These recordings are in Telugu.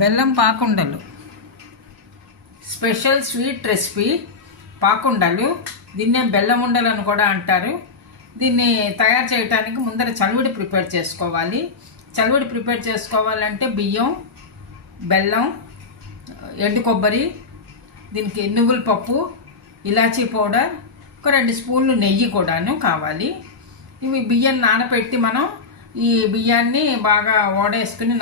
బెల్లం పాకుండలు స్పెషల్ స్వీట్ రెసిపీ. పాకుండలు దీన్నే బెల్లం ఉండలు అని కూడా అంటారు. దీన్ని తయారు చేయడానికి ముందర చలివిడి ప్రిపేర్ చేసుకోవాలి. చలివిడి ప్రిపేర్ చేసుకోవాలంటే బియ్యం, బెల్లం, ఎండు కొబ్బరి, దీనికి నువ్వుల పప్పు, ఇలాచీ పౌడర్, ఒక 2 స్పూన్లు నెయ్యి కూడాను కావాలి. ఇవి బియ్యం నానబెట్టి మనం ఈ బియ్యాన్ని బాగా ఓడేసుకుని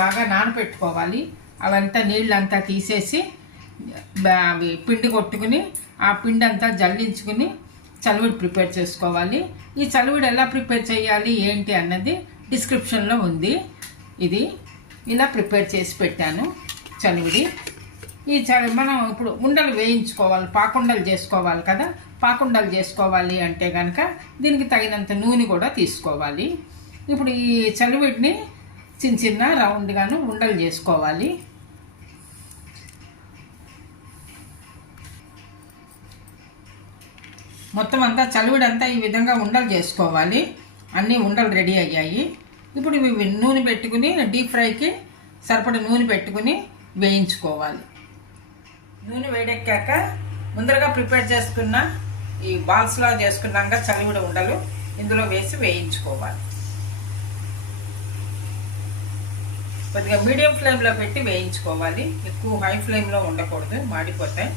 బాగా నానబెట్టుకోవాలి. అవంతా నీళ్ళంతా తీసేసి పిండి కొట్టుకుని ఆ పిండి అంతా జల్లించుకుని చలివిడి ప్రిపేర్ చేసుకోవాలి. ఈ చలివిడి ఎలా ప్రిపేర్ చేయాలి ఏంటి అన్నది డిస్క్రిప్షన్లో ఉంది. ఇది ఇలా ప్రిపేర్ చేసి పెట్టాను చలివిడి. మనం ఇప్పుడు ఉండలు వేయించుకోవాలి, పాకుండలు చేసుకోవాలి కదా. పాకుండలు చేసుకోవాలి అంటే కనుక దీనికి తగినంత నూనె కూడా తీసుకోవాలి. ఇప్పుడు ఈ చలివిడిని చిన్న రౌండ్గాను ఉండలు చేసుకోవాలి. మొత్తం అంతా చలివిడి అంతా ఈ విధంగా ఉండలు చేసుకోవాలి. అన్నీ ఉండలు రెడీ అయ్యాయి. ఇప్పుడు ఇవి నూనె పెట్టుకుని డీప్ ఫ్రైకి సరిపడ నూనె పెట్టుకుని వేయించుకోవాలి. నూనె వేడెక్కాక ముందరగా ప్రిపేర్ చేసుకున్న ఈ బాల్స్లా చేసుకున్నాక చలివిడి ఉండలు ఇందులో వేసి వేయించుకోవాలి. కొద్దిగా మీడియం ఫ్లేమ్లో పెట్టి వేయించుకోవాలి. ఎక్కువ హై ఫ్లేమ్లో ఉండకూడదు, మాడిపోతాయి.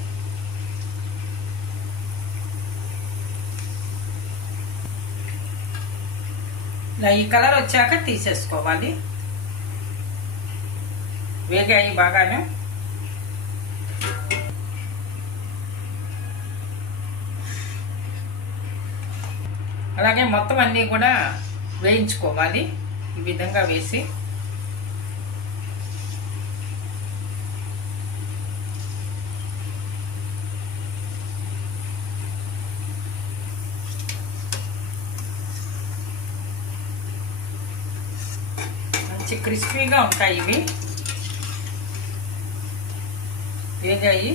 ఇలా ఈ కలర్ వచ్చాక తీసేసుకోవాలి. వేగాయి బాగాను. అలాగే మొత్తం అన్నీ కూడా వేయించుకోవాలి ఈ విధంగా వేసి. మంచి క్రిస్పీగా ఉంటాయి ఇవి. వేగాయి.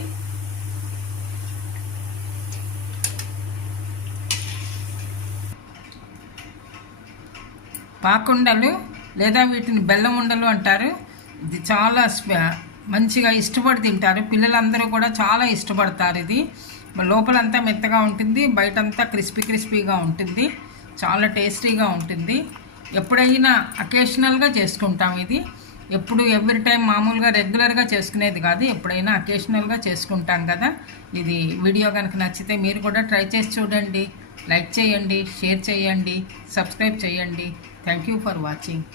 పాకుండలు లేదా వీటిని బెల్లం ఉండలు అంటారు. ఇది చాలా మంచిగా ఇష్టపడి తింటారు. పిల్లలందరూ కూడా చాలా ఇష్టపడతారు. ఇది లోపలంతా మెత్తగా ఉంటుంది, బయటంతా క్రిస్పీగా ఉంటుంది. చాలా టేస్టీగా ఉంటుంది. ఎప్పుడైనా అకేషనల్గా చేసుకుంటాం ఇది. ఎప్పుడు ఎవ్రీ టైం మామూలుగా రెగ్యులర్గా చేసుకునేది కాదు, ఎప్పుడైనా అకేషనల్గా చేసుకుంటాం కదా. ఇది వీడియో కనుక నచ్చితే మీరు కూడా ట్రై చేసి చూడండి. లైక్ చేయండి, షేర్ చేయండి, సబ్స్క్రైబ్ చేయండి. Thank you for watching.